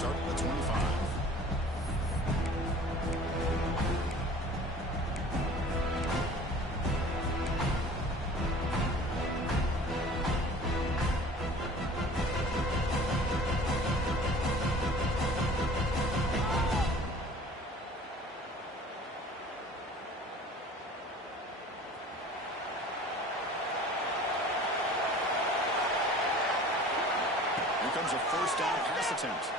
start at 25. Here comes a first down pass attempt.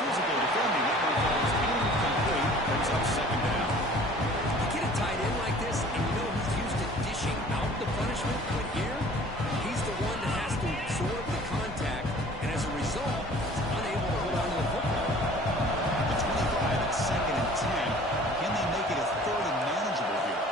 Physical defending. That one falls incomplete. Brings up second down. You get a tight end like this, and you know he's used to dishing out the punishment. But here, he's the one that has to absorb the contact, and as a result, he's unable to hold on to the football. The 25 at second and 10. Can they make it a third and manageable here?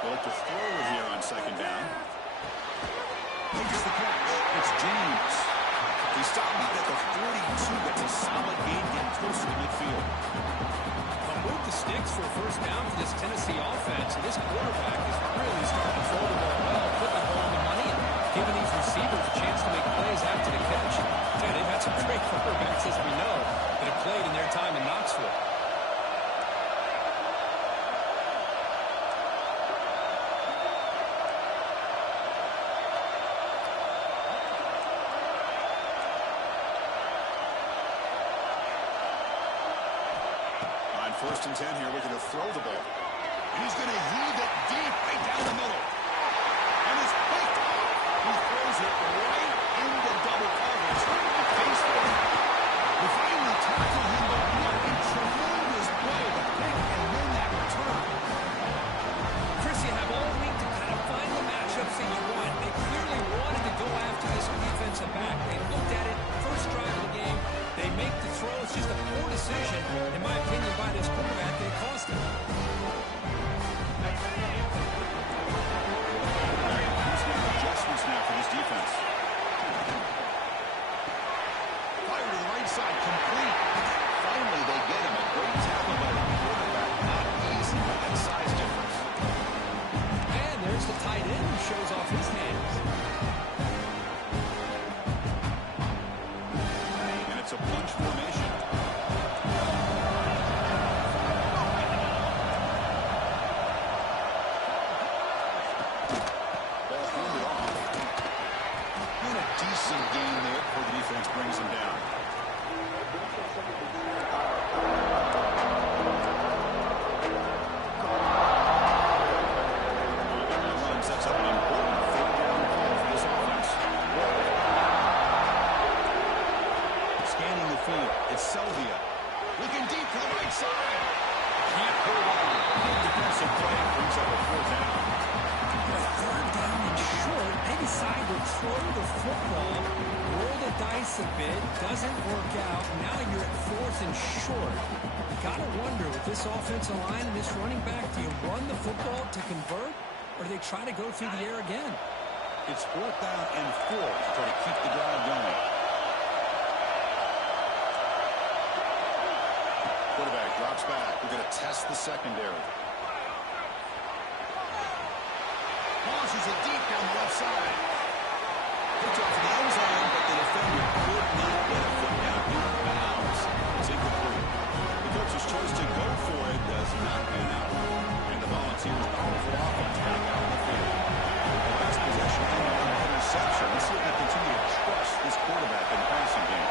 They'll look to throw it here on second down. Makes the catch. It's James. He stopped out at the 42. That's a solid gain, getting closer to midfield. But move the sticks for a first down for this Tennessee offense. And this quarterback is really starting to throw the ball well, putting the ball on the money, and giving these receivers a chance to make plays after the catch. And they've had some great quarterbacks, as we know, that have played in their time in Knoxville. First and 10 here, looking to throw the ball. And he's going to heave it deep right down the middle. And it's picked off. He throws it right into double coverage. The face for it. They finally tackle him, but what a tremendous play to pick and then that return. Chris, you have all week to kind of find the matchups that you want. They clearly wanted to go after this defensive back. They looked at it first drive of the game. They make the throw. It's just a poor decision, in my opinion, by this quarterback, and it cost him. He's got adjustments now for this defense. Fire to the right side, complete. Finally, they get him. A great tackle by the quarterback. Not easy with that size difference. And there's the tight end who shows off his hands. And it's a bunch formation. Decent game there before the defense brings him down. That run sets up an important third down call for this offense. Scanning the field, it's Selvia. Looking deep to the right side. Can't hold on. Big defensive play brings up a fourth down. Third down and short. They decide to throw the football, roll the dice a bit, doesn't work out. Now you're at fourth and short. You gotta wonder, with this offensive line and this running back, do you run the football to convert, or do they try to go through the air again? It's fourth down and 4 to try to keep the drive going. Quarterback drops back. We're going to test the secondary. Launches it deep down the left side. Picked off the end zone, but the defender could not get a foot down in bounds. It's incomplete. The coach's choice to go for it does not pan out. And the Volunteers' powerful offense back out on the field. The last possession ended on an interception. Let's see if they continue to trust this quarterback in the passing game.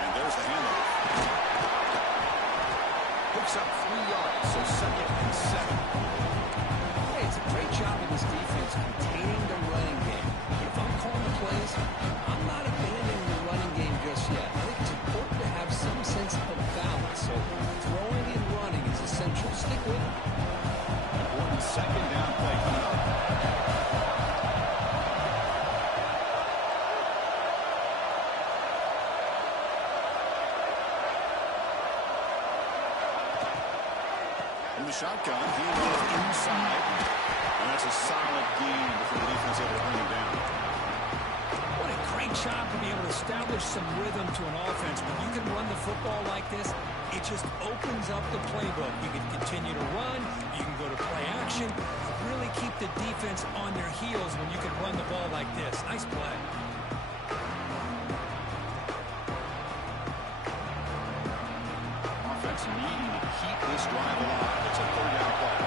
And there's the handoff. Picks up 3 yards, so second and 7. Hey, it's a great job of this defense containing the running game. But if I'm calling the plays, I'm not abandoning the running game just yet. I think it's important to have some sense of balance. So throwing and running is essential. Stick with it. Important second down play coming up. In the shotgun, he runs inside. And that's a solid gain before the defense able to bring him down. establish some rhythm to an offense. When you can run the football like this, it just opens up the playbook. You can continue to run. You can go to play action. You really keep the defense on their heels when you can run the ball like this. Nice play. Offense needing to keep this drive alive. It's a third down play.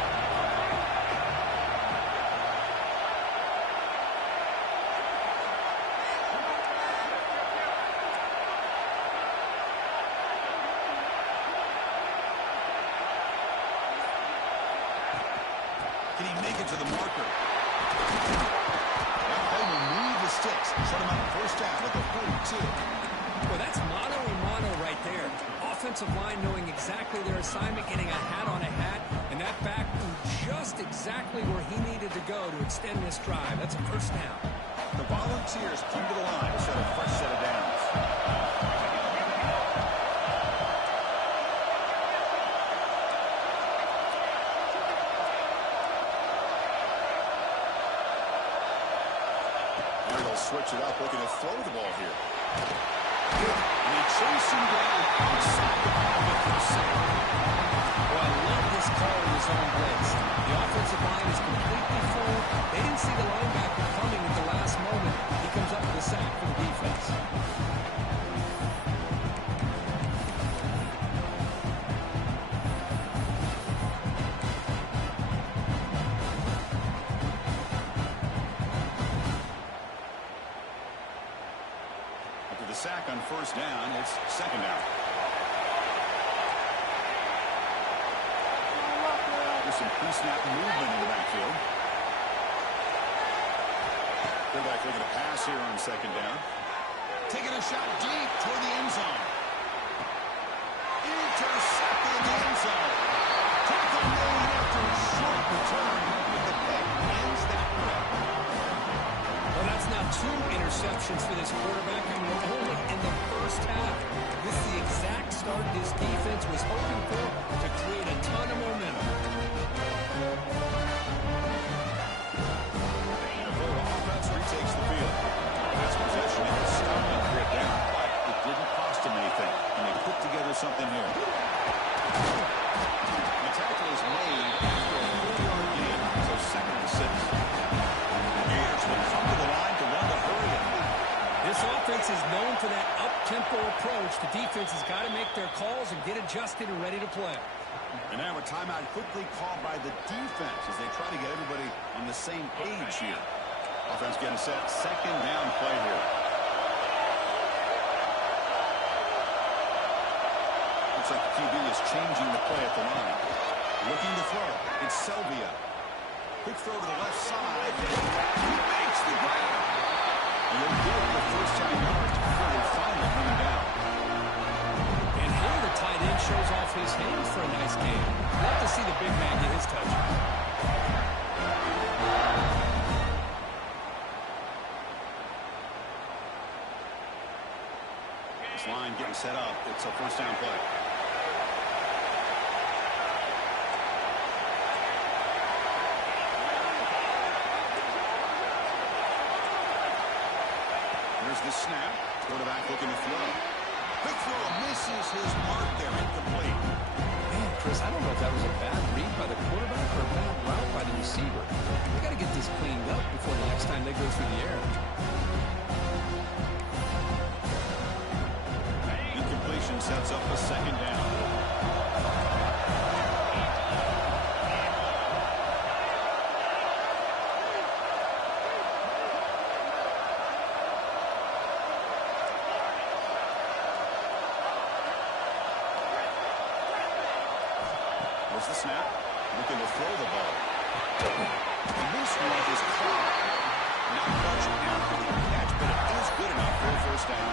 Can he make it to the marker? That play will move the sticks. Set him up first down at the 42. Well, that's mano a mano right there. Offensive line knowing exactly their assignment, getting a hat on a hat, and that back just exactly where he needed to go to extend this drive. That's a first down. The Volunteers come to the line to set a fresh set of downs. Switch it up, looking to throw the ball here. And he chased him down outside the pocket for a sack. Well, I love this call in his own blitz. The offensive line is completely full. They didn't see the linebacker coming at the last moment. He comes up with a sack for the defense. Sack on first down. It's second down. There's some pre-snap movement in the backfield. Quarterback looking to pass here on second down. Taking a shot deep toward the end zone. Intercepted in the end zone. Tackle made after a short return. The pick ends that play. Well, that's now 2 interceptions for this quarterback, and we're only in the first half. This is the exact start this defense was hoping for to create a ton of momentum. The Florida offense retakes the field. Last possession, it was stopped and brought down, but it didn't cost them anything, and they put together something here. The tackle is made after a 4-yard gain, so second and 6. Gators will come to the line to run the hurry up. This offense is known for that up-tempo approach. The defense has got to make their calls and get adjusted and ready to play. And now a timeout quickly called by the defense as they try to get everybody on the same page here. Offense getting set. Second down play here. Looks like the QB is changing the play at the line. Looking to throw. It's Selvia. Quick throw to the left side. He makes the grab. And he'll get the first 10 yards before they finally bring him down. And here the tight end shows off his hands for a nice game. Love to see the big man get his touch. This line getting set up. It's a first down play. Here's the snap. Quarterback looking to throw. Quick throw misses his mark there. Incomplete. Man, Chris, I don't know if that was a bad read by the quarterback or a bad route by the receiver. We got to get this cleaned up before the next time they go through the air. Incompletion sets up a second down. There's the snap. Looking to throw the ball. The loose one is caught. Not much after the catch, but it is good enough for a first down.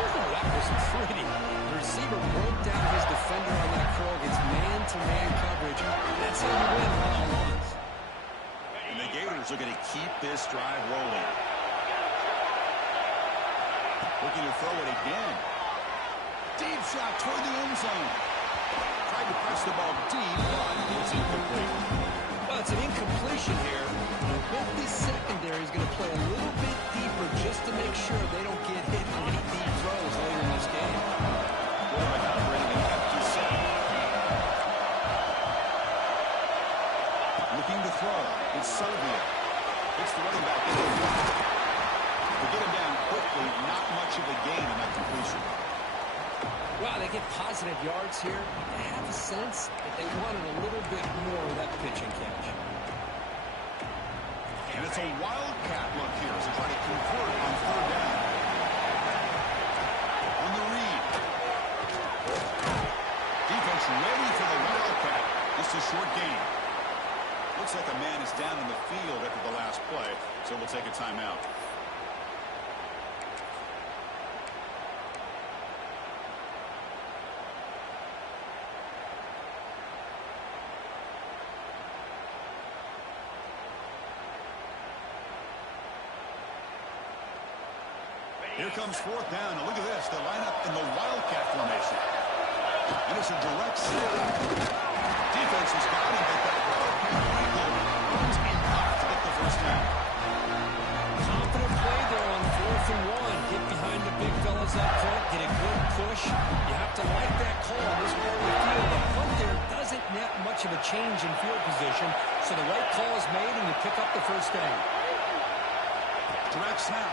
That was pretty. The receiver broke down his defender on that curl against man-to-man coverage. That's how you win one-on-ones. And the Gators are going to keep this drive rolling. Looking to throw it again. Deep shot toward the end zone. Tried to press the ball deep, but it's incomplete. Well, it's an incompletion here. I bet this secondary is going to play a little bit deeper just to make sure they don't should they gain on that completion? Well, they get positive yards here. I have a sense that they wanted a little bit more of that pitch and catch. And it's a wildcat look here as they try to convert on third down. On the read. Defense ready for the wildcat. Just a short gain. Looks like a man is down in the field after the last play, so we'll take a timeout. Here comes fourth down, and look at this. They line up in the wildcat formation. And it's a direct snap. Defense has got him, but that wildcat wrangler runs enough to get the first down. Confident play there on 4th and 1. Get behind the big fellas up front, get a good push. You have to like that call on this part of the field. The punt there doesn't net much of a change in field position, so the right call is made, and you pick up the first down. Direct snap.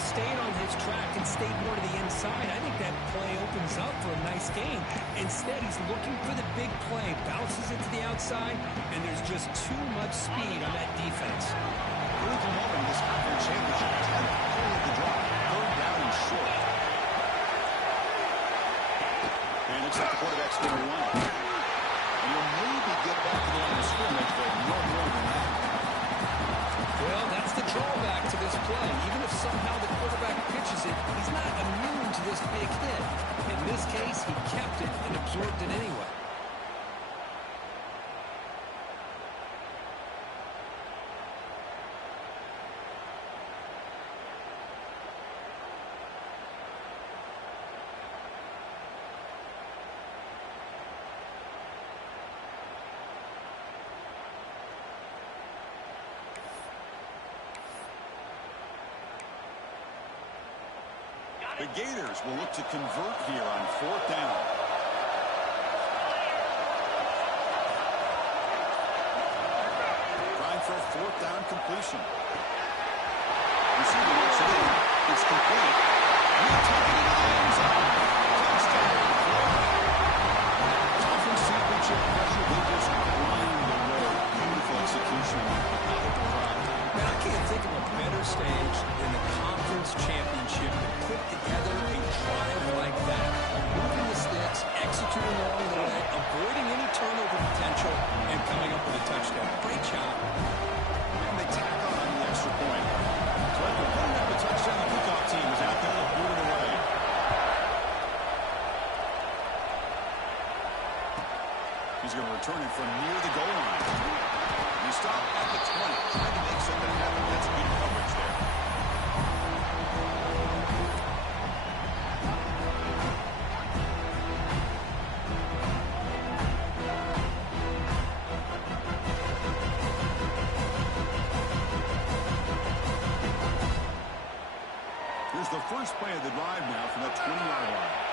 Stayed on his track and stayed more to the inside, I think that play opens up for a nice game. Instead, he's looking for the big play, bounces it to the outside, and there's just too much speed on that defense. Critical moment in this conference championship. 10th play of the drive. Third down and short. And it looks like the quarterback's going to run. And you'll maybe get back to the line of scrimmage, but no more than that. Well, that's the drawback to this play. Even if somehow the quarterback pitches it, he's not immune to this big hit. In this case, he kept it and absorbed it anyway. The Gators will look to convert here on fourth down. Trying for a fourth down completion. Receiver looks it in. It's complete. He'll take it into the end zone. Touchdown, Florida. Conference championship pressure. They just grind away. Beautiful execution out of the drive. Man, I can't think of a better stage than the conference championship to put together a drive like that. Moving the sticks, executing along the way, avoiding any turnover potential, and coming up with a touchdown. Great job. And they tack on the extra point. So after putting up a touchdown, the kickoff team is out there to boot it away. He's going to return it from near the goal line. He stopped at the 20, trying to make something happen. That's good coverage there. Here's the first play of the drive now from the 20-yard line.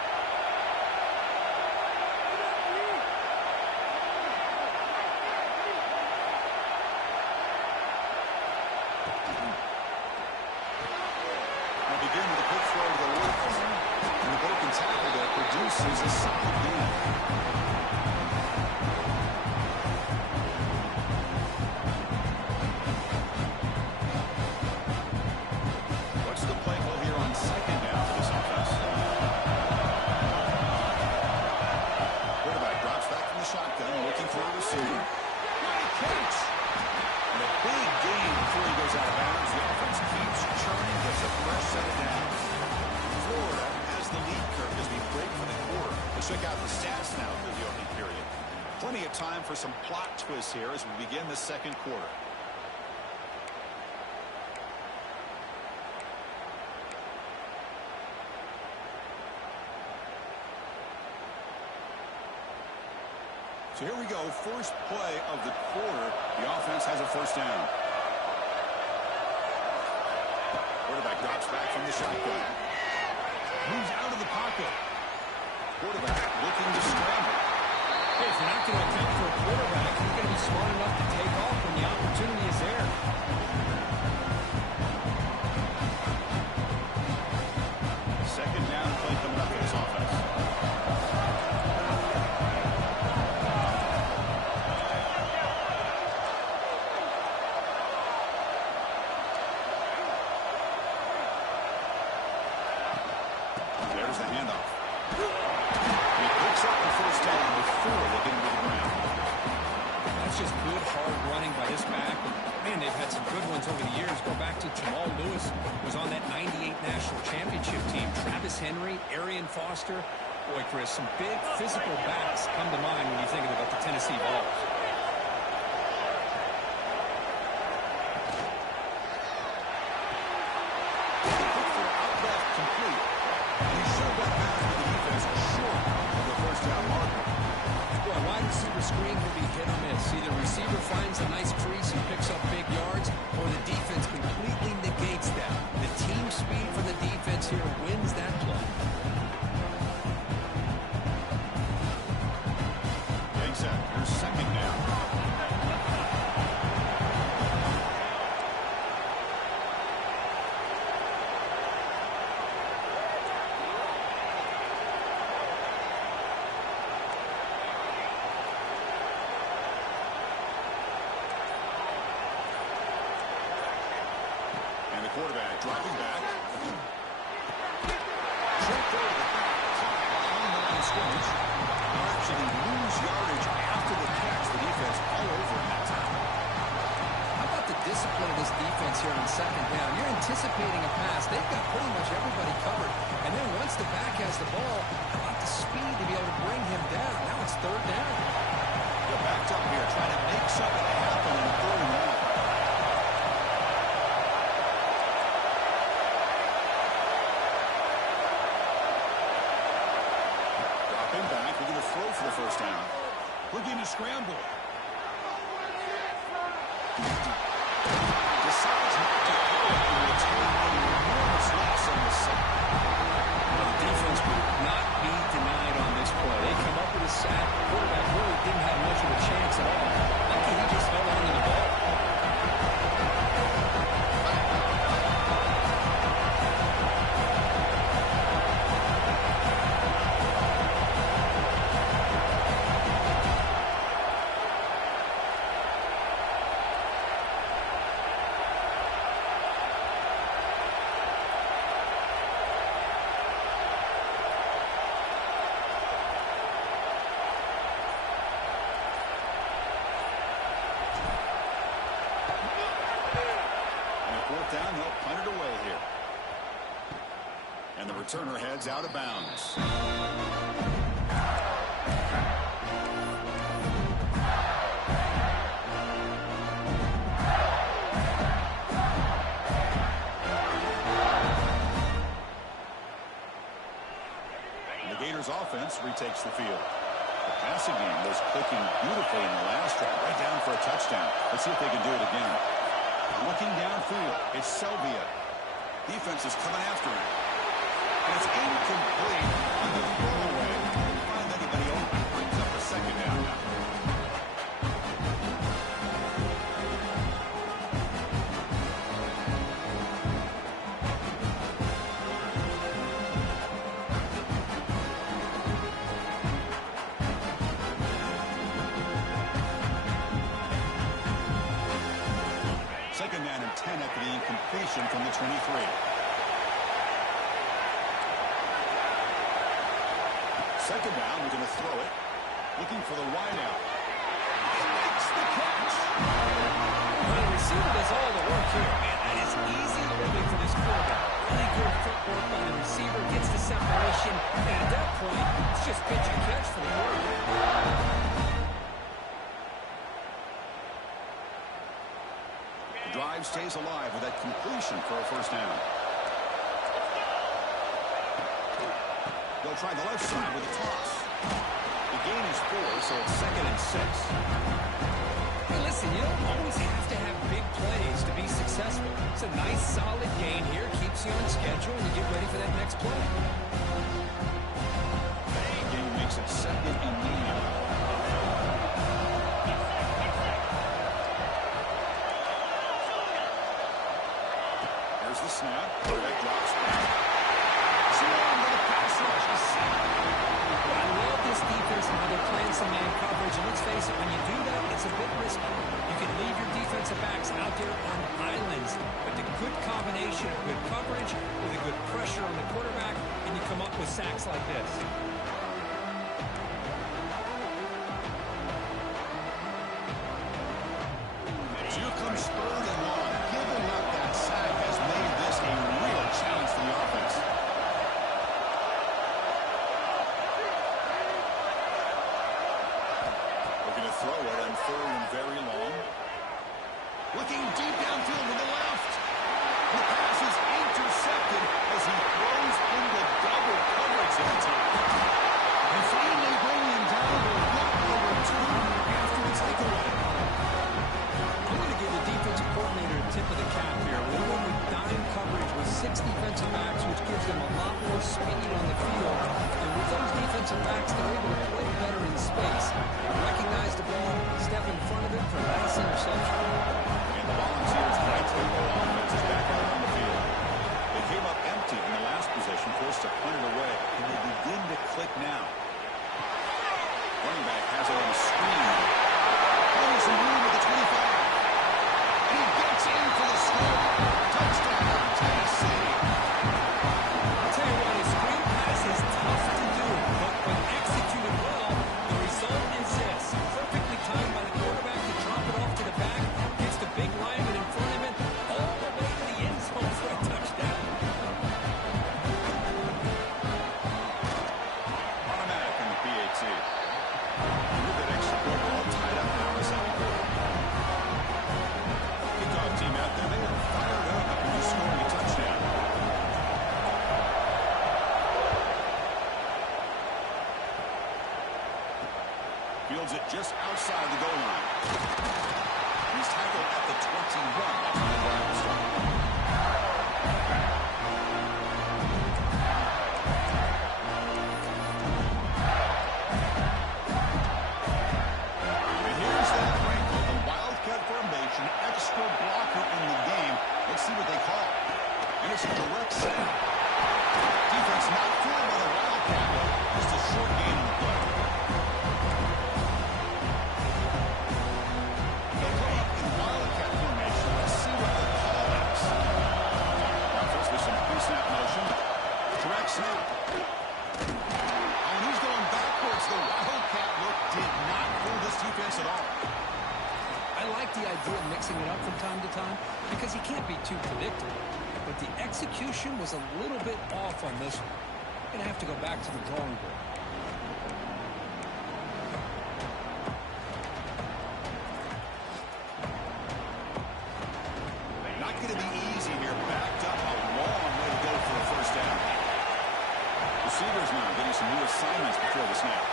Begin with a quick throw to the left, and the broken tackle that produces a solid gain. What's the play call here on second down for this offense? Quarterback drops back from the shotgun, looking for a receiver. Great catch! And a big gain before he goes out of bounds. The offense keeps churning, gets a fresh set of downs. Florida has the lead curve as we break for the quarter. The Check out the stats now for the opening period. Plenty of time for some plot twists here as we begin the second quarter. So here we go, first play of the quarter. The offense has a first down. Quarterback drops back from the shotgun. Moves out of the pocket. Quarterback looking to scramble. Hey, if you're not going to account for a quarterback, you're going to be smart enough to take off when the opportunity is there. Second down play coming up for this offense. There's the handoff. He picks up the first down before they get into the ground. That's just good, hard running by this back. Man, they've had some good ones over the years. Go back to Jamal Lewis, who was on that '98 National Championship team. Travis Henry, Arian Foster. Boy, Chris, some big physical backs come to mind when you think about the Tennessee Vols. Screen can be hit or miss. Either receiver finds a nice crease and picks up big yards, or the defense completely negates that. The team speed for the defense here wins that play. Takes out your second down. Quarterback dropping back. Tripped over the back. On the line of scrimmage. Actually lose yardage after the catch. The defense all over in that time. How about the discipline of this defense here on second down? You're anticipating a pass. They've got pretty much everybody covered. And then once the back has the ball, how about the speed to be able to bring him down? Now it's third down. They're backed up here trying to make something happen in third and long. Throw for the first down. Looking to scramble. Decides not to throw it and will take an enormous loss on the sack. Well, the defense would not be denied on this play. They come up with a sack. The quarterback really didn't have much of a chance at all. Lucky he just held on to the ball. Down, they'll punt it away here. And the returner heads out of bounds. And the Gators offense retakes the field. The passing game was clicking beautifully in the last drive, right down for a touchdown. Let's see if they can do it again. Looking downfield, it's Selvia. Defense is coming after him. And it's incomplete on the throwaway. Find anybody open. Brings up a second down now. Second down and 10 after the incompletion from the 23. Second down, we're going to throw it. Looking for the wideout. He makes the catch. Well, the receiver does all the work here. Man, that is easy living for this quarterback. Really good footwork by the receiver. Gets the separation. And at that point, it's just pitch and drive stays alive with that completion for a first down. They'll try the left side with a toss. The gain is 4, so it's 2nd and 6. Hey, listen, you don't always have to have big plays to be successful. It's a nice, solid gain here. Keeps you on schedule, and you get ready for that next play. Gain makes it 2nd and 9. There's the snap. Quarterback drops back. Zero to the pass rush. I love this defense and how they're playing some man coverage. And let's face it, when you do that, it's a bit risky. You can leave your defensive backs out there on islands, but the good combination of good coverage with a good pressure on the quarterback, and you come up with sacks like this. Here comes 3rd and long. Giving up that sack has made this a real challenge for the offense. Looking to throw it on 3rd and very long. Looking deep downfield to the left. The pass is intercepted as he throws into double coverage that time. And finally bringing him down to a little over 2 after the takeaway. I'm going to give the defensive coordinator a tip of the cap here. We're going with dime coverage with 6 defensive backs, which gives them a lot more speed on the field. And with those defensive backs, they're able to play better in space. Recognize the ball, step in front of it for a nice interception. And the Volunteers' high-tempo offense is back out on the field. They came up empty in the last possession, forced to punt it away, and they begin to click now. Running back has it on a screen. Playing some room at the 25. And he gets in for the score. Touchdown, Tennessee. I'll tell you what, a screen pass is tough to do, but when executed well, the result is this. Perfectly timed by the quarterback to drop it off to the back, gets the big lineman in front of him, all the way to the end zone for a touchdown. Automatic in the PAT. With that extra point all tied up now in the second quarter. Kickoff team out there, they are fired up after just scoring a touchdown. Fields it just outside the goal line. He's tackled at the 21. That's where the Browns start. And here's that wrinkle, the Wildcat formation, extra blocker in the game. Let's see what they call. And it's a direct snap. Defense not fooled by the Wildcat, just a short gain in the play. They go up in Wildcat formation. Let's see what the call is. Now first with some pre-snap motion. Direct snap. And he's going backwards. The Wildcat look did not fool this defense at all. I like the idea of mixing it up from time to time because you can't be too predictable. But the execution was a little bit off on this one. Going to have to go back to the drawing board. Not going to be easy here. Backed up a long way to go for a first down. Receivers now getting some new assignments before the snap.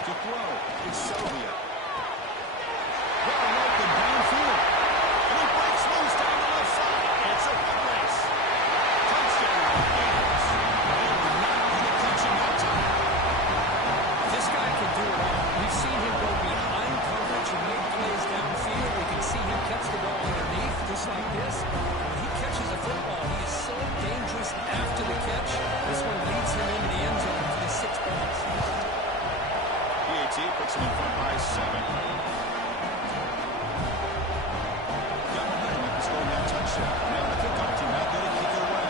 To throw, it's Sylvia. Well, open downfield. And he breaks loose down the left side. It's a foot race. Touchdown, Gators. They were not going to catch him that time. This guy can do it all. We've seen him go behind coverage and make plays downfield. We can see him catch the ball underneath, just like this. When he catches a football, he is so dangerous after the catch. This one leads him into the end zone for the 6 points. PAT puts him in front by 7. Got momentum after scoring that touchdown. Now the kickoff team out there to kick it away.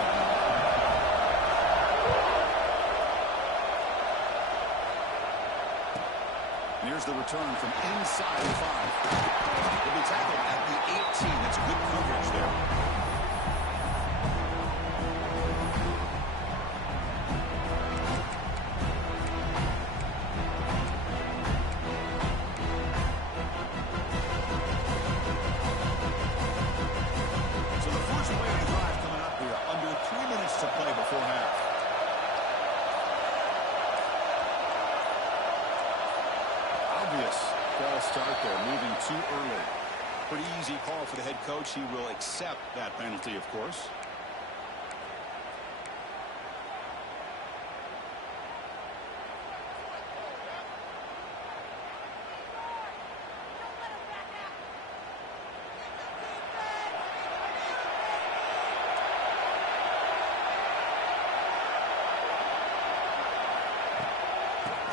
Here's the return from inside the 5. He'll be tackled at the 18. That's good coverage there. will accept that penalty, of course.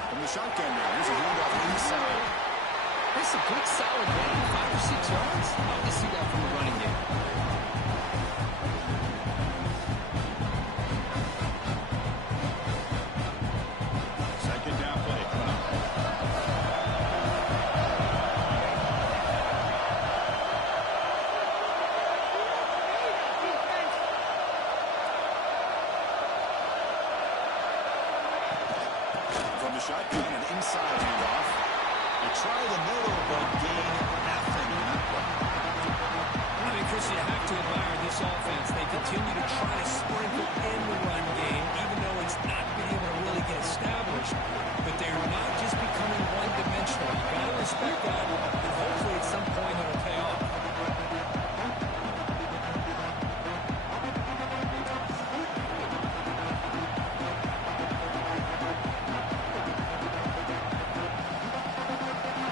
From the shotgun now, here's a handoff inside. That's a good, solid game, 5 or 6 yards. Love to see that from the running game. Second down play coming up. From the shotgun, an inside handoff. They try the middle, but gain nothing in that play. I mean, Chris, you have to admire this offense. They continue to try to sprinkle in the run game, even though it's not been able to really get established. But they're not just becoming one-dimensional. You've got to respect that, and hopefully at some point it'll pay off.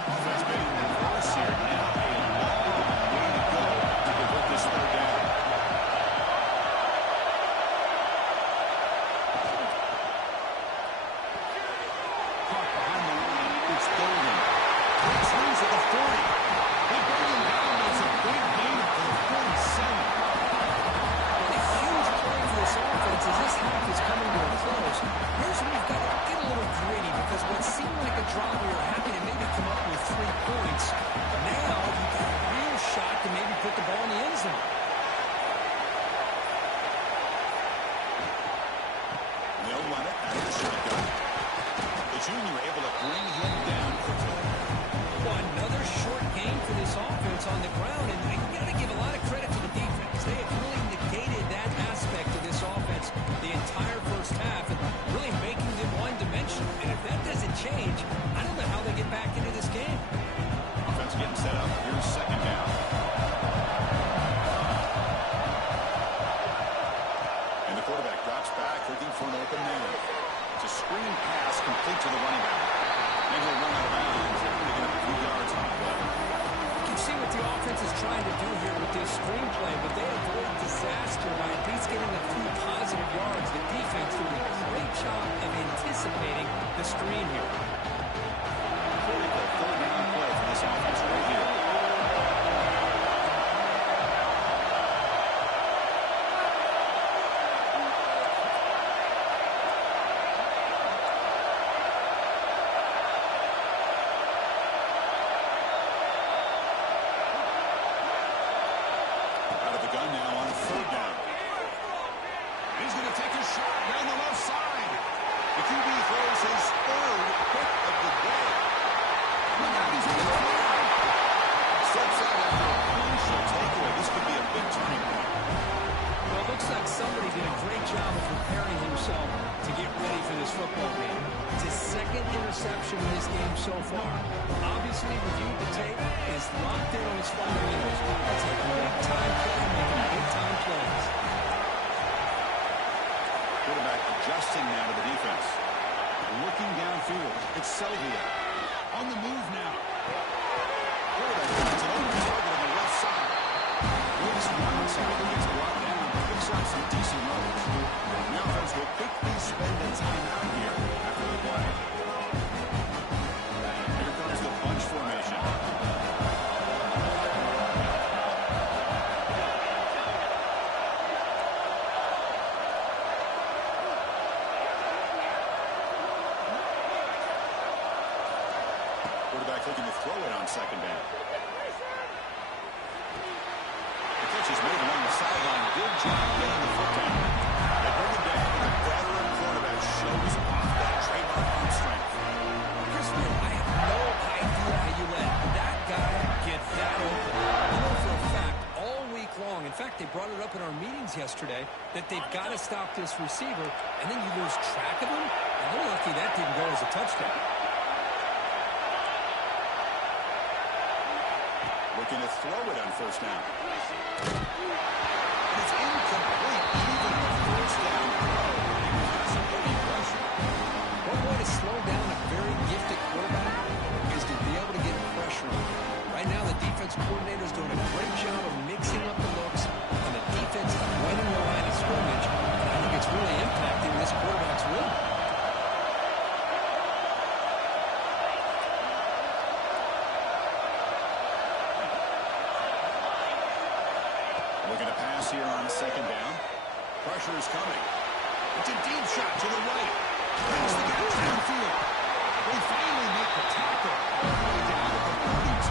Offense made in reverse here. Now a long way to go to convert this third down. Caught behind the line. It's Golden. Takes loose at the 40. They bring him down. It's a big gain for the 47. A huge play for this offense as this half is coming to a close. Here's where you've got to get a little gritty because what seemed like a drive we were happy to maybe come up with 3 points, now you've got a real shot to maybe put the ball in the end zone. They'll run it out of the shotgun. The junior able to bring him down quickly. Well, another short game for this offense on the ground, and you got to give a lot of credit to the defense. They have really negated that aspect of this offense the entire first half and really making them one-dimensional. And if that doesn't change, I don't know how they get back into this game. Offense getting set up. Here's second down. And the quarterback drops back looking for an open man. It's a screen pass complete to the running back. And he'll run out of bounds. They're going to get a few yards on the play. You can see what the offense is trying to do here with this screenplay, but they avoid disaster by at least getting a few positive yards. The defense doing a great job of anticipating the screen here. Critical third down play for this offense right here. Out of the gun now on third down. He's going to take a shot down the left side. The QB throws his third pick of the day. Look out, he's in the clear. Steps out after a crucial takeaway. This could be a big turning point. Well, it looks like somebody did a great job of preparing himself to get ready for this football game. It's his second interception in this game so far. Obviously, reviewed the tape, is locked in on his fundamentals. That's a big-time play, making big-time plays. Quarterback adjusting now to the defense. Looking downfield. It's Selvia. On the move now. Quarterback finds an open target on the left side. Looks one side who gets brought down. Picks up some decent yards. The offense will quickly spend a timeout here after the play. Here comes the bunch formation. Quarterback looking to throw it on second down. The catch is made along the sideline. Good job getting the foot down. They bring him down, and the veteran quarterback shows off that trademark arm strength. Chris, man, I have no idea how you let that guy get that open. I know for a fact all week long, in fact, they brought it up in our meetings yesterday, that they've got to stop this receiver, and then you lose track of him. And they're lucky that didn't go as a touchdown. Looking to throw it on first down. It's incomplete, even on first down. Some heavy pressure. One way to slow down a very gifted quarterback is to be able to get pressure on him. Right now, the defense coordinator is doing a great job of mixing up the looks, and the defense is winning the line of scrimmage, and I think it's really impacting this quarterback's win. Looking to pass here on second down. Pressure is coming. It's a deep shot to the right. Brings the guy downfield. They finally make the tackle. All the way down at the 32.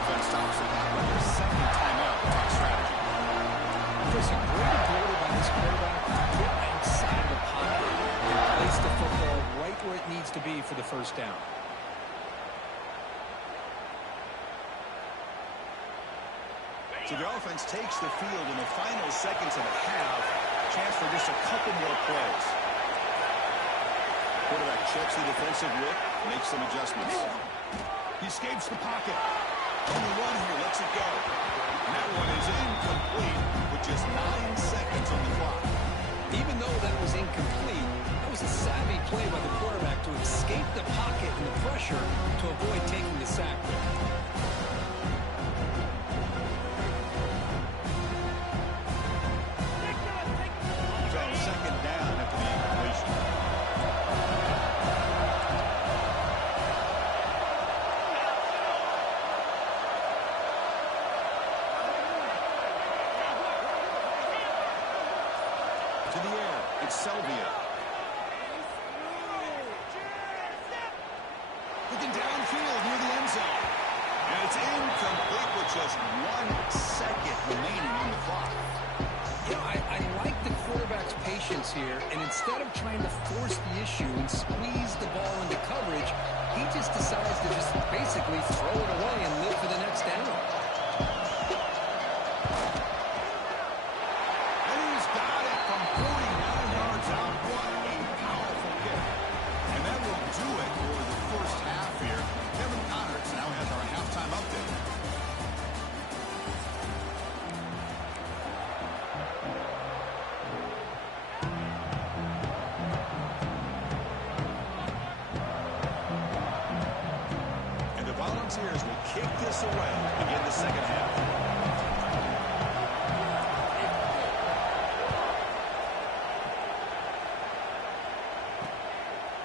Offense stops the clock with their second timeout to talk strategy. There's a great ability by this quarterback to get outside the pocket and place the football right where it needs to be for the first down. So the offense takes the field in the final seconds of the half. Chance for just a couple more plays. Quarterback checks the defensive look, makes some adjustments. He escapes the pocket. On the run here, lets it go. And that one is incomplete with just 9 seconds on the clock. Even though that was incomplete, that was a savvy play by the quarterback to escape the pocket and the pressure to avoid taking the sack there. Second down after the incompletion. To the air, it's Selvia. Looking downfield near the end zone. And it's incomplete with just 1 second remaining on the clock. Yeah, I like the quarterback's patience here, and instead of trying to force the issue and squeeze the ball into coverage, he just decides to just basically throw it away and live for the next down. And he's got it from 49 yards out. What a powerful kick. And that will do it for the first half here. Kevin Connerts now has our halftime update. Volunteers will kick this away to begin the second half.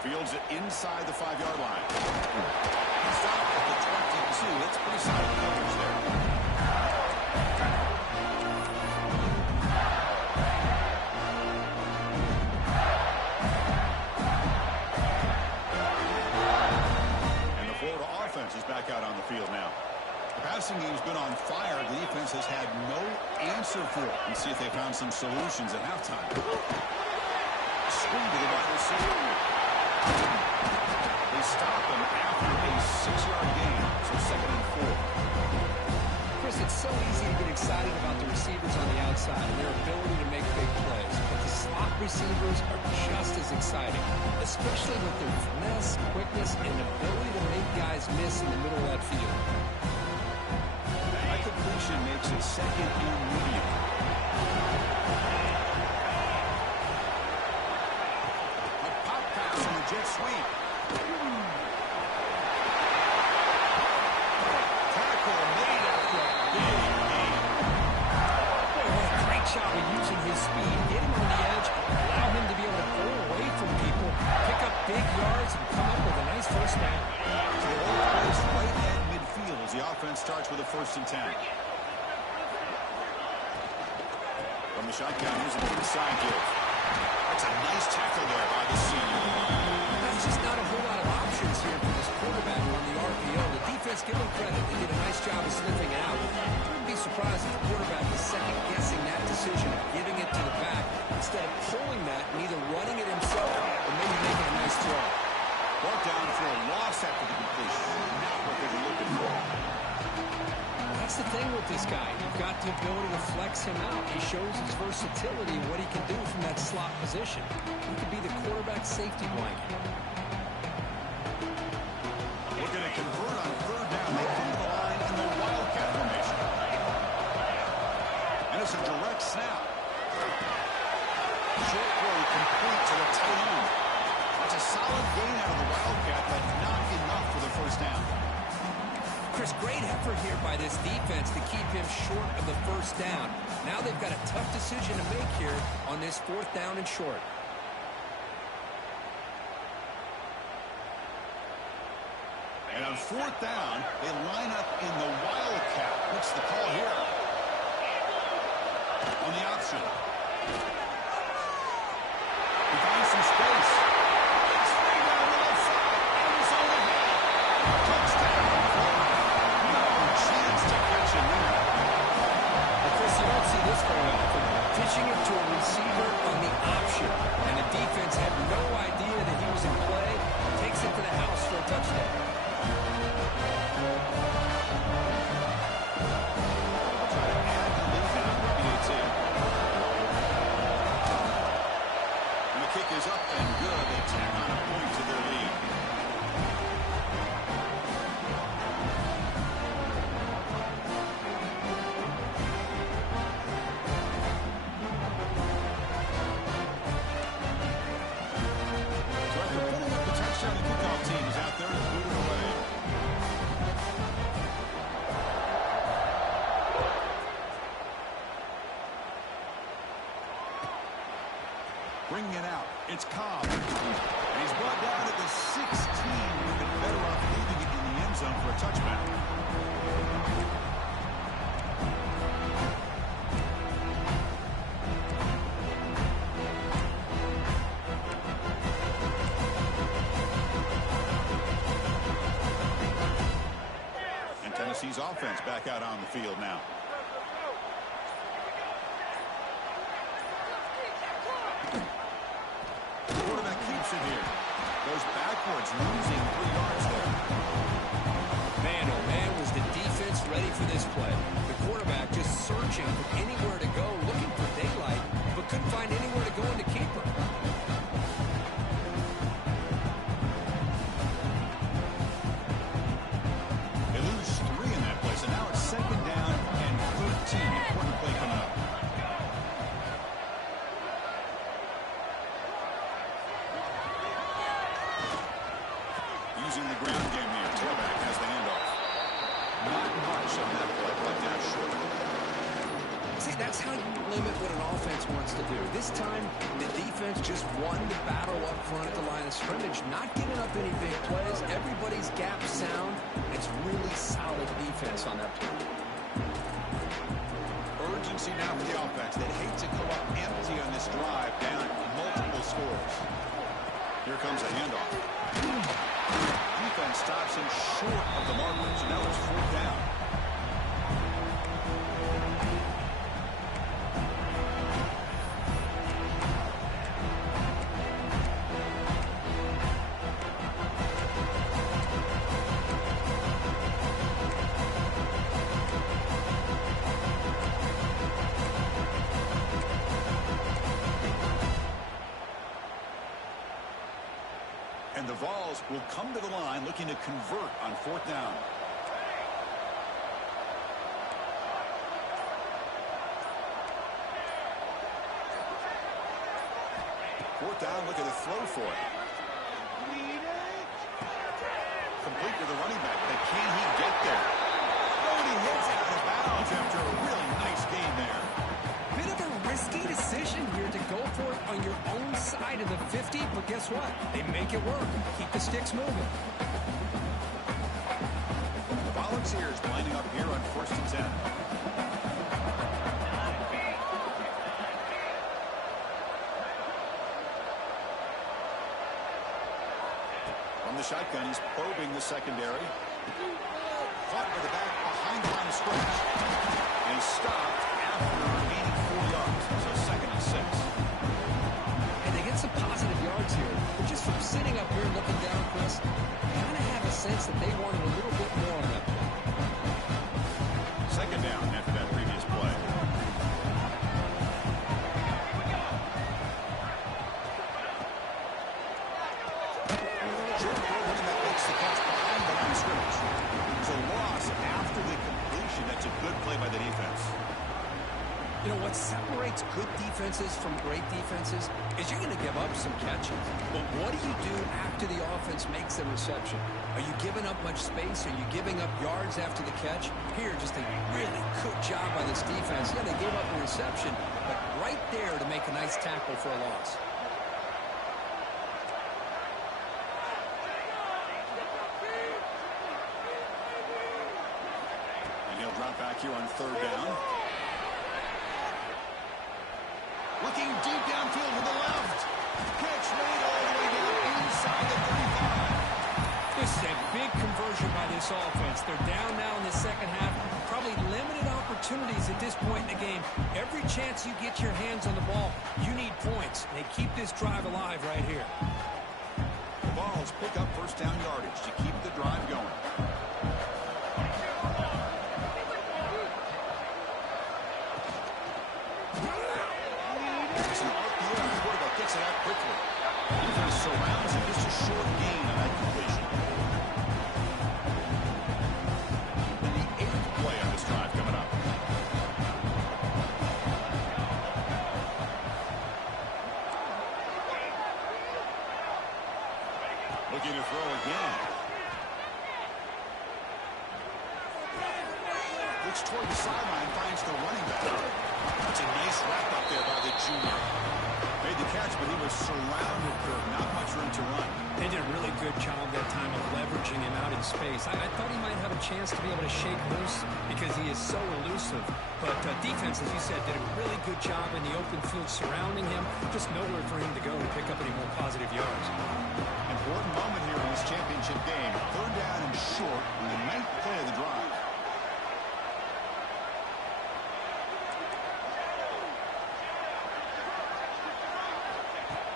Fields it inside the 5-yard line. Stop at the 22. That's pretty solid coverage there. Is back out on the field now. The passing game's been on fire. The defense has had no answer for it. Let's see if they found some solutions at halftime. Screen to the wide receiver. They stop him after a 6-yard gain. So 2nd and 4. Chris, it's so easy to get excited about the receivers on the outside and their ability to make big plays. But the slot receivers are just as exciting, especially with their finesse, quickness, and ability to make guys miss in the middle of that field. That completion makes it 2nd and medium. A pop pass on the jet sweep. Tackle made after a big gain. Boy, what a great job of using his speed. Get him on the edge, allow him to be able to pull away from people, pick up big yards, and come up with a nice first down. So the ball plays right at midfield as the offense starts with a 1st and 10. From the shotgun, here's an inside give. That's a nice tackle there by the senior. That's just not a whole lot of options here for this quarterback on the RPO. The defense, give them credit. They did a nice job of sniffing it out. I wouldn't be surprised if the quarterback is second-guessing that decision of giving it to the back instead of pulling that and either running it himself or maybe making a nice throw. Brought down for a loss after the completion. Not what they were looking for. That's the thing with this guy. You've got the ability to flex him out. He shows his versatility and what he can do from that slot position. He could be the quarterback safety blanket. Looking to convert on 3rd down. They come to the line in the a direct snap. Short throw complete to the tight end. It's a solid gain out of the Wildcat, but not enough for the first down. Chris, great effort here by this defense to keep him short of the first down. Now they've got a tough decision to make here on this 4th down and short. And on 4th down, they line up in the Wildcat. What's the call here? On the option. He finds some space. It's free down the left side. And he's on the head. Touchdown. No chance to catch him there. Well, Chris, you don't see this very often. Pitching it to a receiver on the option. And the defense had no idea that he was in play. Takes it to the house for a touchdown. Is up and good. They tack on a point to their lead. So after putting up the touchdown, the kickoff team is out there to boot it away. Bringing it out. It's Cobb. And he's brought down at the 16. We've been better off leaving it in the end zone for a touchback. And Tennessee's offense back out on the field now. Here. Goes backwards, losing 3 yards there. Man, oh man, was the defense ready for this play. The quarterback just searching for anywhere to go, looking for daylight, but couldn't find anywhere to go into keeper. They lose 3 in that place, and now it's 2nd down and 13. Important play coming up. Using the ground game here. Tailback has the handoff. Not much on that play, but that short. See, that's how you limit what an offense wants to do. This time, the defense just won the battle up front at the line of scrimmage, not giving up any big plays. Everybody's gap sound. It's really solid defense on that play. Urgency now for the offense. They hate to go up empty on this drive, down multiple scores. Here comes a handoff. Defense stops him short of the marker, so now it's 4th down. And the Vols will come to the line looking to convert on 4th down. Fourth down, look at the throw for it. Complete to the running back, but can he get there? Oh, and he hits it out of bounds after a really nice gain there. Bit of a risky decision here to go for it on your own side of the 50, but guess what? They make it work. Keep the sticks moving. The Volunteers lining up here on 1st and 10. From the shotgun, he's probing the secondary. Caught by the back behind the line of scrimmage. And he's stopped after gaining 4 yards. So 2nd and 6. And they get some positive yards here. But just from sitting up here and looking down, Chris, kind of have a sense that they wanted a little bit more on that play. 2nd down after that previous play. The catch behind the line of scrimmage. It was a loss after the completion. That's a good play by the defense. You know, what separates good defenses from great defenses is you're going to give up some catches. But what do you do after the offense makes a reception? Are you giving up much space? Are you giving up yards after the catch? Here, just a really good job by this defense. Yeah, they gave up a reception, but right there to make a nice tackle for a loss. And he'll drop back here on third down. Looking deep downfield with the left. Catch made all the way down inside the 35. This is a big conversion by this offense. They're down now in the second half. Probably limited opportunities at this point in the game. Every chance you get your hands on the ball, you need points. They keep this drive alive right here. The Vols pick up first down yardage to keep the drive going. Gets it out quickly. Defense surrounds him. Just a short gain on that completion. And the 8th play on this drive coming up. Looking to throw again. Looks toward the sideline, finds the running back. That's a nice wrap up there by the junior. Made the catch, but he was surrounded, Kirk. Not much room to run. They did a really good job that time of leveraging him out in space. I thought he might have a chance to be able to shake loose because he is so elusive. But defense, as you said, did a really good job in the open field surrounding him. Just nowhere for him to go to pick up any more positive yards. Important moment here in this championship game. Third down and short on the 9th play of the drive.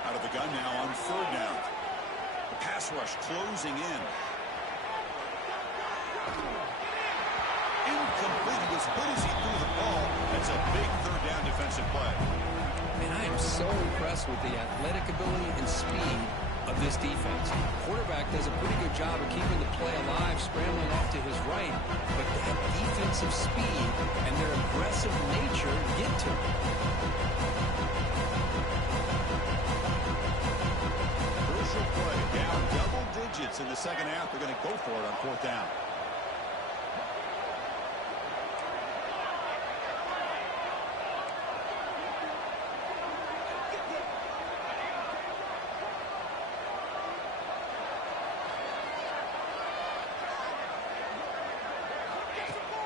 Out of the gun now on third down. The pass rush closing in. Incomplete. He was good as he threw the ball. That's a big third down defensive play. Man, I am so impressed with the athletic ability and speed of this defense. Quarterback does a pretty good job of keeping the play alive, scrambling off to his right, but that defensive speed and their aggressive nature get to him. Crucial play, down double digits in the second half. They're going to go for it on fourth down.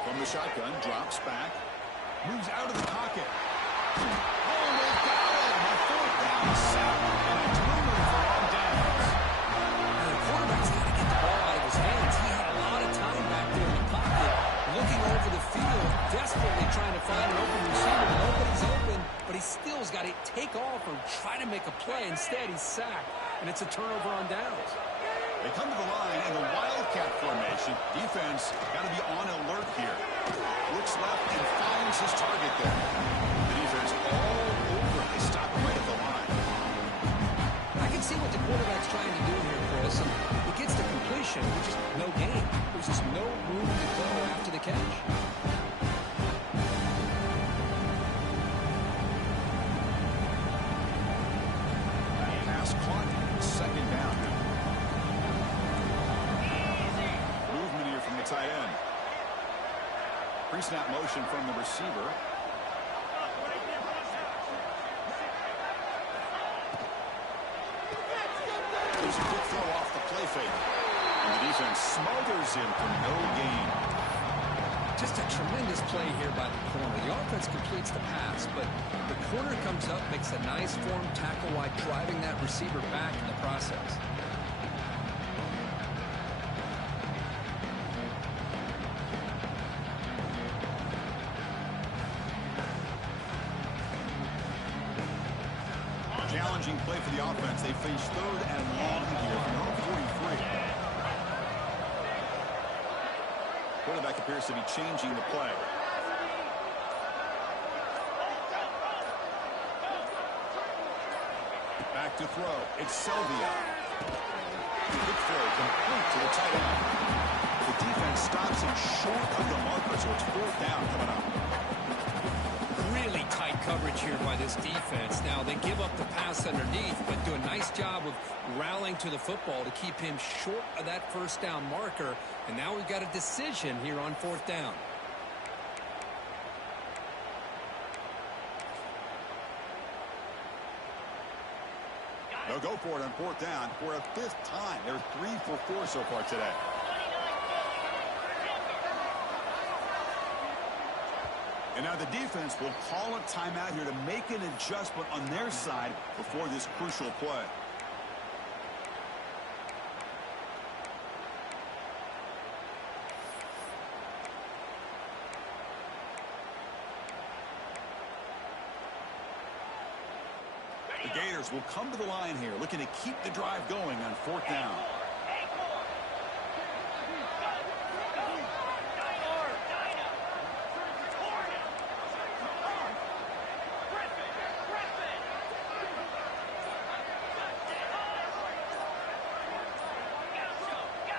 From the shotgun, drops back, moves out of the pocket. Oh, they got him! A fourth down sack, and it's moving for on downs. And the quarterback's got to get the ball out of his hands. He had a lot of time back there in the pocket, looking over the field, desperately trying to find an open receiver. Nobody's open, but he still's got to take off or try to make a play. Instead, he's sacked, and it's a turnover on downs. They come to the line in the Wildcat formation. Defense got to be on alert here. Looks left and finds his target there. The defense all over. They stop right at the line. I can see what the quarterback's trying to do here, Chris. And he gets the completion, but just no gain. There's just no room to go after the catch. Pass caught. Second down. Movement here from the tight end. Pre-snap motion from the receiver. There's a quick throw off the play fake. And the defense smothers him for no gain. Just a tremendous play here by the corner. The offense completes the pass, but the corner comes up, makes a nice form tackle while driving that receiver back in the process. Challenging play for the offense. They face third and long here from their own 43. Quarterback appears to be changing the play. Back to throw. It's Sylvia. Good throw, complete to the tight end. The defense stops him short of the marker, so it's fourth down coming up. Really coverage here by this defense. Now, they give up the pass underneath, but do a nice job of rallying to the football to keep him short of that first down marker. And now we've got a decision here on 4th down. They'll go for it on 4th down for a 5th time. They're 3 for 4 so far today. And now the defense will call a timeout here to make an adjustment on their side before this crucial play. The Gators will come to the line here, looking to keep the drive going on 4th down.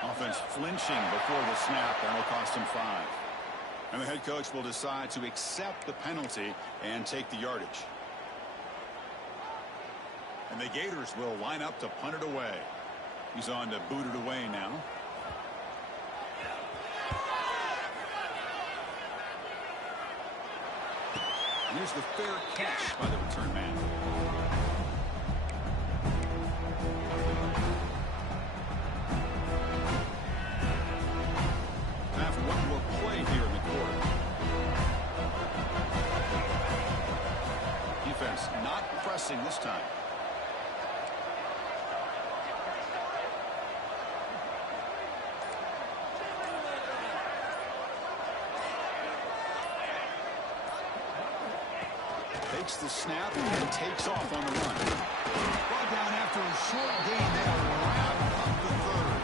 Offense flinching before the snap, and will cost him 5. And the head coach will decide to accept the penalty and take the yardage. And the Gators will line up to punt it away. He's on to boot it away now. And here's the fair catch by the return man. Time for one more play here in the quarter. Defense not pressing this time. Takes the snap and takes off on the run. Brought down after a short gain. They'll wrap up the 3rd.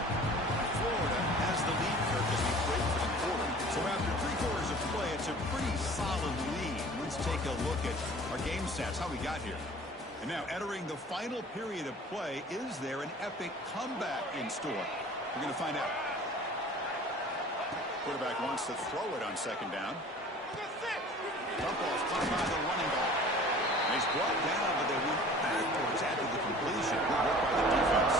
Florida has the lead here because we break for the quarter. So after 3 quarters of play, it's a pretty solid lead. Let's take a look at our game stats, how we got here. And now entering the final period of play, is there an epic comeback in store? We're going to find out. Quarterback wants to throw it on 2nd down. Football is caught by the running back. And he's brought down, but they went backwards after the completion. Good work by the defense.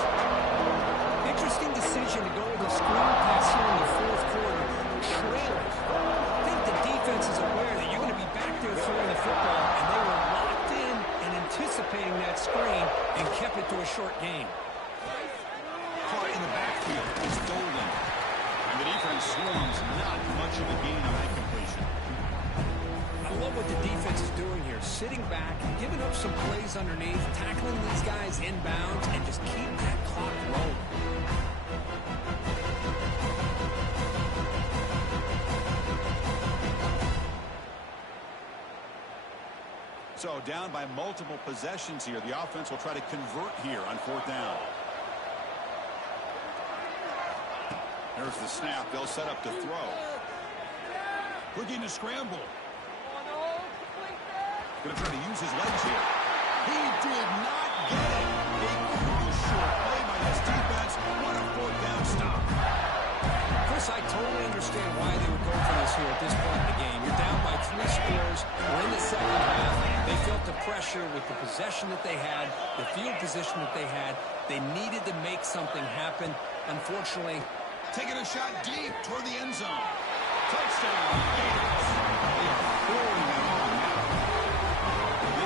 Interesting decision to go with a screen pass here in the 4th quarter. Trailing. I think the defense is aware that you're going to be back there throwing the football, and they were locked in and anticipating that screen and kept it to a short gain. Caught in the backfield. It's Dolan. And the defense swarms not much of a gain on that completion. I love what the defense is doing here. Sitting back, giving up some plays underneath, tackling these guys inbounds, and just keep that clock rolling. So down by multiple possessions here. The offense will try to convert here on 4th down. There's the snap. They'll set up to throw. Looking to scramble. Going to try to use his legs here. He did not get it. A crucial play by this defense. What a 4th down stop. Chris, I totally understand why they would go for this here at this point in the game. You're down by 3 scores. We're in the 2nd half. They felt the pressure with the possession that they had, the field position that they had. They needed to make something happen. Unfortunately, taking a shot deep toward the end zone. Touchdown, Gators. They are pouring it on now.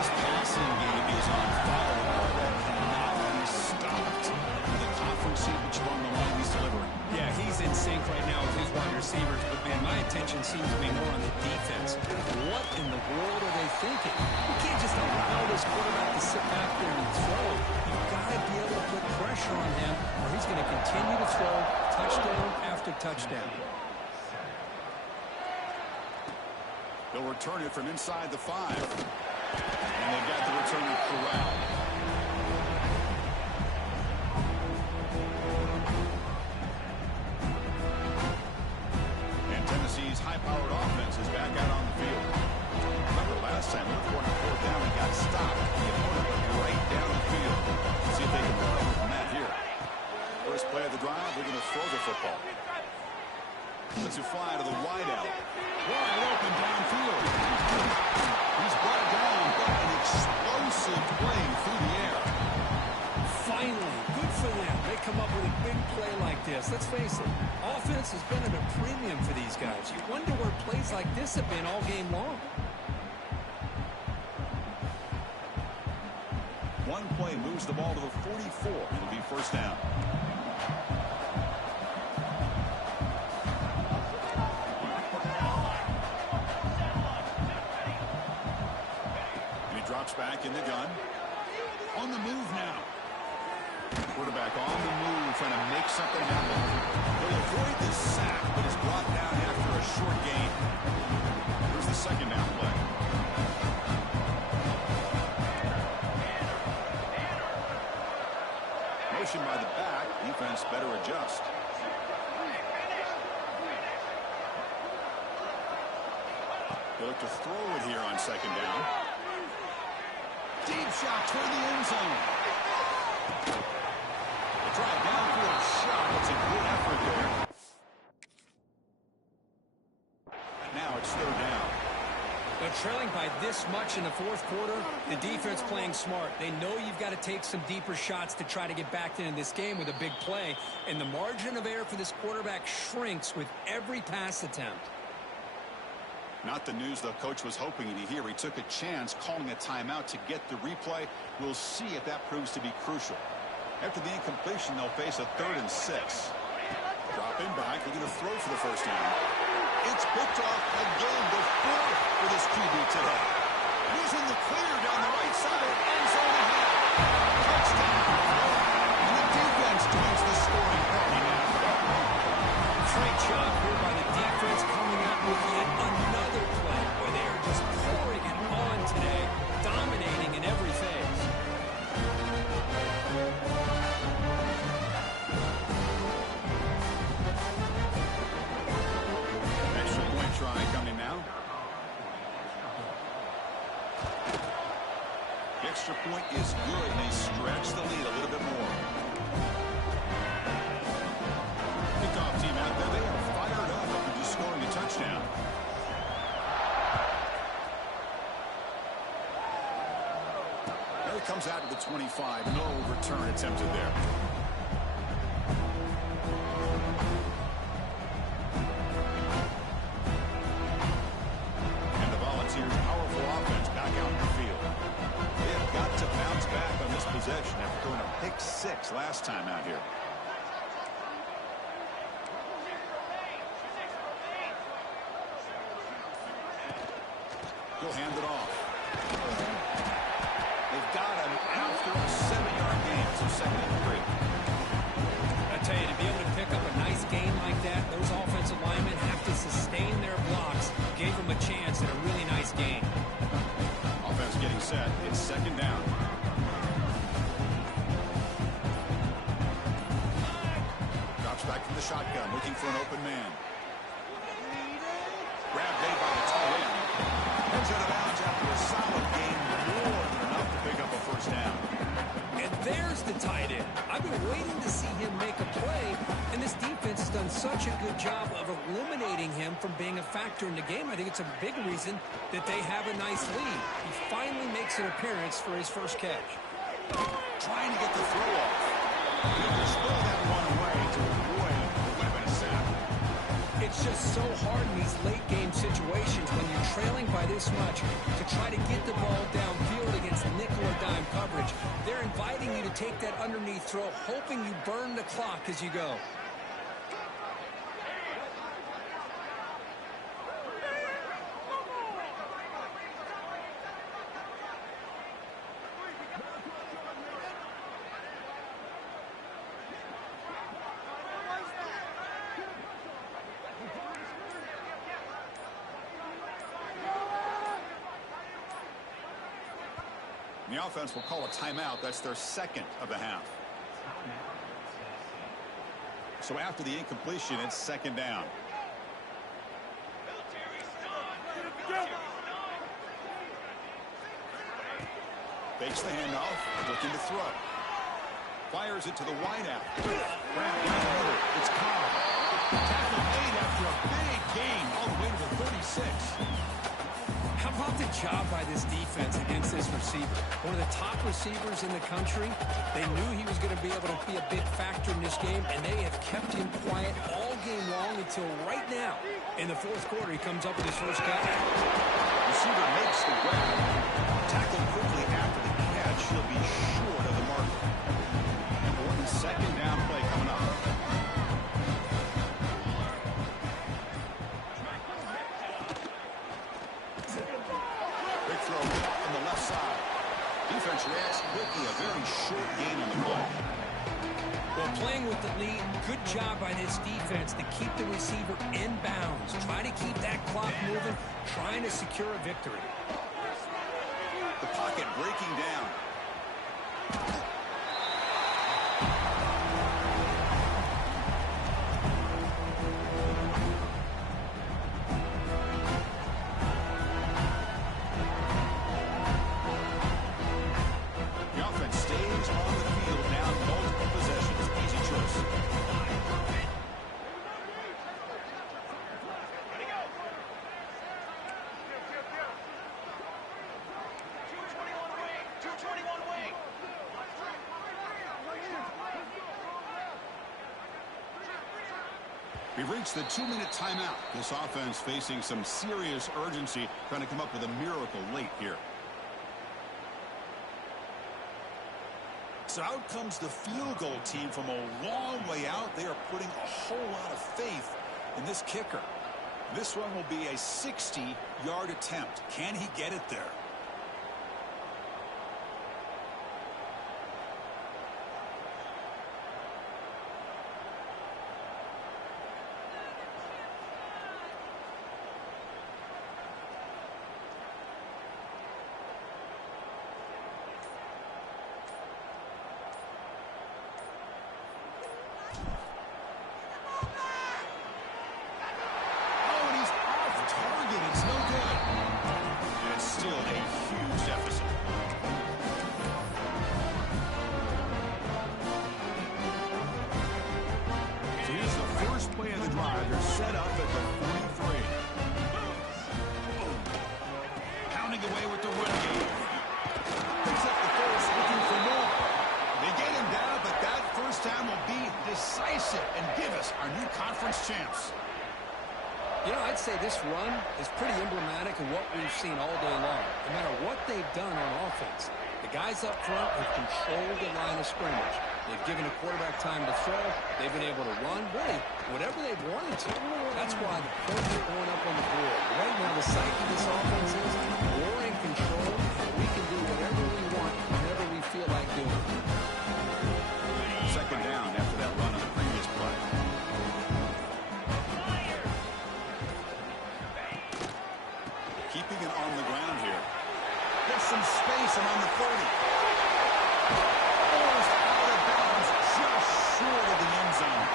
This passing game is on fire. That cannot be stopped. The conference championship on the line he's delivering. yeah, he's in sync right now with his wide receivers, but man, my attention seems to be more on the defense. What in the world are they thinking? You can't just allow this quarterback to sit back there and throw. You've got to be able to put pressure on him, or he's going to continue to throw touchdown after touchdown. They'll return it from inside the 5. And they've got the returner corralled. And Tennessee's high-powered offense is back out on the field. Remember last time, look for 4th down and got stopped. The opponent went right down the field. Let's see if they can recover from that here. First play of the drive, they're going to throw the football. Let's fly to the wide out. Wide open downfield. He's brought down plays like this have been all game long. One play moves the ball to the 44. It'll be first down. And he drops back in the gun. On the move now. Quarterback on the move, trying to make something happen. He'll avoid the sack, but is brought down after a short gain. Here's the second down play. Motion by the back. Defense better adjust. They look to throw it here on second down. Deep shot toward the end zone. They try a downfield shot. It's a good effort there. And now it's third down. But trailing by this much in the fourth quarter, the defense playing smart. They know you've got to take some deeper shots to try to get back into this game with a big play. And the margin of error for this quarterback shrinks with every pass attempt. Not the news the coach was hoping to hear. He took a chance calling a timeout to get the replay. We'll see if that proves to be crucial. After the incompletion, they'll face a 3rd and 6. Dropping back, they're going to throw for the first down. It's picked off again, the 4th for this QB today. He's in the clear down the right side, end zone ahead. Touchdown. And the defense joins the scoring party now. Great job here by the defense coming up with yet another play where they are just pouring it on today, dominating in every phase. Extra point try coming now. The extra point is good, and they stretch the lead a little bit more. Kickoff team out there, they are fired up after just scoring a touchdown. There he comes out to the 25. No return attempted there. And the Volunteers' powerful offense back out in the field. They have got to bounce back on this possession after going a pick 6 last time out here. He'll hand it off. They've got him after a 7-yard gain, so 2nd and 3. I tell you, to be able to pick up a nice game like that, those offensive linemen have to sustain their blocks. Gave them a chance at a really nice game. Offense getting set. It's 2nd down. Drops back from the shotgun, looking for an open man. Grab made by the tight end. Heads out of bounds after a solid gain, more than enough to pick up a first down. And there's the tight end. I've been waiting to see him make a play, and this defense has done such a good job of eliminating him from being a factor in the game. I think it's a big reason that they have a nice lead. He finally makes an appearance for his first catch. Trying to get the throw off. He just throw that one away to avoid the weapon sack. It's just so hard in these late game situations when you're trailing by this much to try to get the ball downfield against nickel or dime coverage. They're inviting you to take that underneath throw, hoping you burn the clock as you go. The offense will call a timeout. That's their 2nd of the half. So after the incompletion, it's 2nd down. Fakes the handoff, looking to throw. Fires it to the wideout. Grab down the middle. It's Cobb. Tackle made after a big gain all the way to the 36. How about the job by this defense against this receiver? One of the top receivers in the country. They knew he was going to be able to be a big factor in this game, and they have kept him quiet all game long until right now. In the fourth quarter, he comes up with his first catch. Receiver makes the grab. Tackled quickly after the catch. He'll be short of the marker. Important second down play coming up. Big throw on the left side. Defense reacts quickly. A very short gain on the play. Well, playing with the lead, good job by this defense to keep the receiver in bounds. Try to keep that clock moving, trying to secure a victory. The pocket breaking down. The offense stays on the field now, multiple possessions. Easy choice. We've reached the 2-minute timeout. This offense facing some serious urgency, trying to come up with a miracle late here. So out comes the field goal team from a long way out. They are putting a whole lot of faith in this kicker. This one will be a 60-yard attempt. Can he get it there? You know, I'd say this run is pretty emblematic of what we've seen all day long. No matter what they've done on offense, the guys up front have controlled the line of scrimmage. They've given the quarterback time to throw. They've been able to run, really, whatever they've wanted to. That's why the points are going up on the board. Right now, the psyche of this offense is we're in control, and we can do whatever we want, whenever we feel like doing. Second down after that run on the previous play. Keeping it on the ground here. There's some space around the 30. Almost out of bounds, just short of the end zone.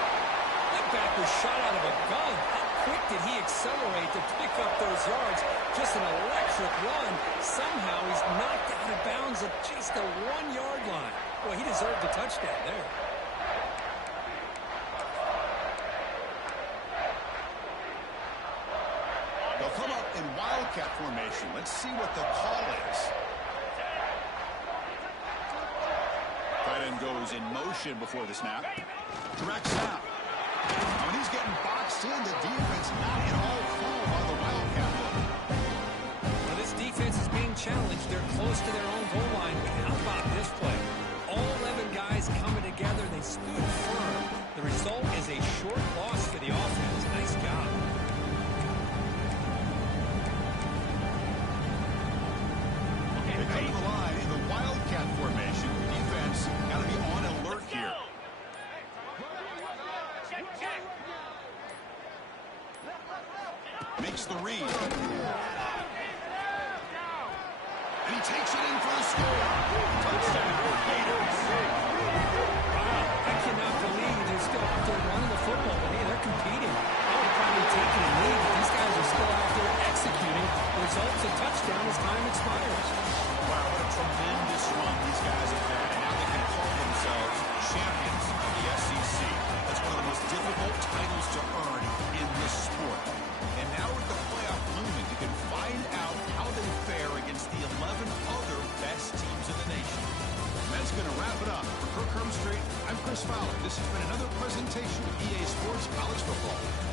That back was shot out of a gun. How quick did he accelerate to pick up those yards? Just an electric run. Somehow he's knocked out of bounds at just the 1-yard line. Boy, he deserved a touchdown there. They'll come up in wildcat formation. Let's see what the call is. Tight end goes in motion before the snap. Directs out. When he's getting boxed in, the defense not at all fooled by the wildcat look. Well, this defense is being challenged. They're close to their own goal line. But how about this play? All 11 guys coming together. They stood firm. The result is a short loss for the offense. Nice job. They come to the line in the wildcat formation. Defense got to be on alert here. Makes the read. And he takes it in for the score. Touchdown, Gators. Wow, I cannot believe they're still out there running the football. But hey, they're competing. I would probably take it and leave, but these guys are still out there executing. The result's a touchdown as time expires. Wow, what a tremendous run these guys have had. And now they can call themselves champions of the SEC. That's one of the most difficult titles to earn in this sport. And now with the playoff looming, you can find out how they fare against the 11 other best teams in the nation. And that's going to wrap it up. For Kirk Hermstreet, I'm Chris Fowler. This has been another presentation of EA Sports College Football.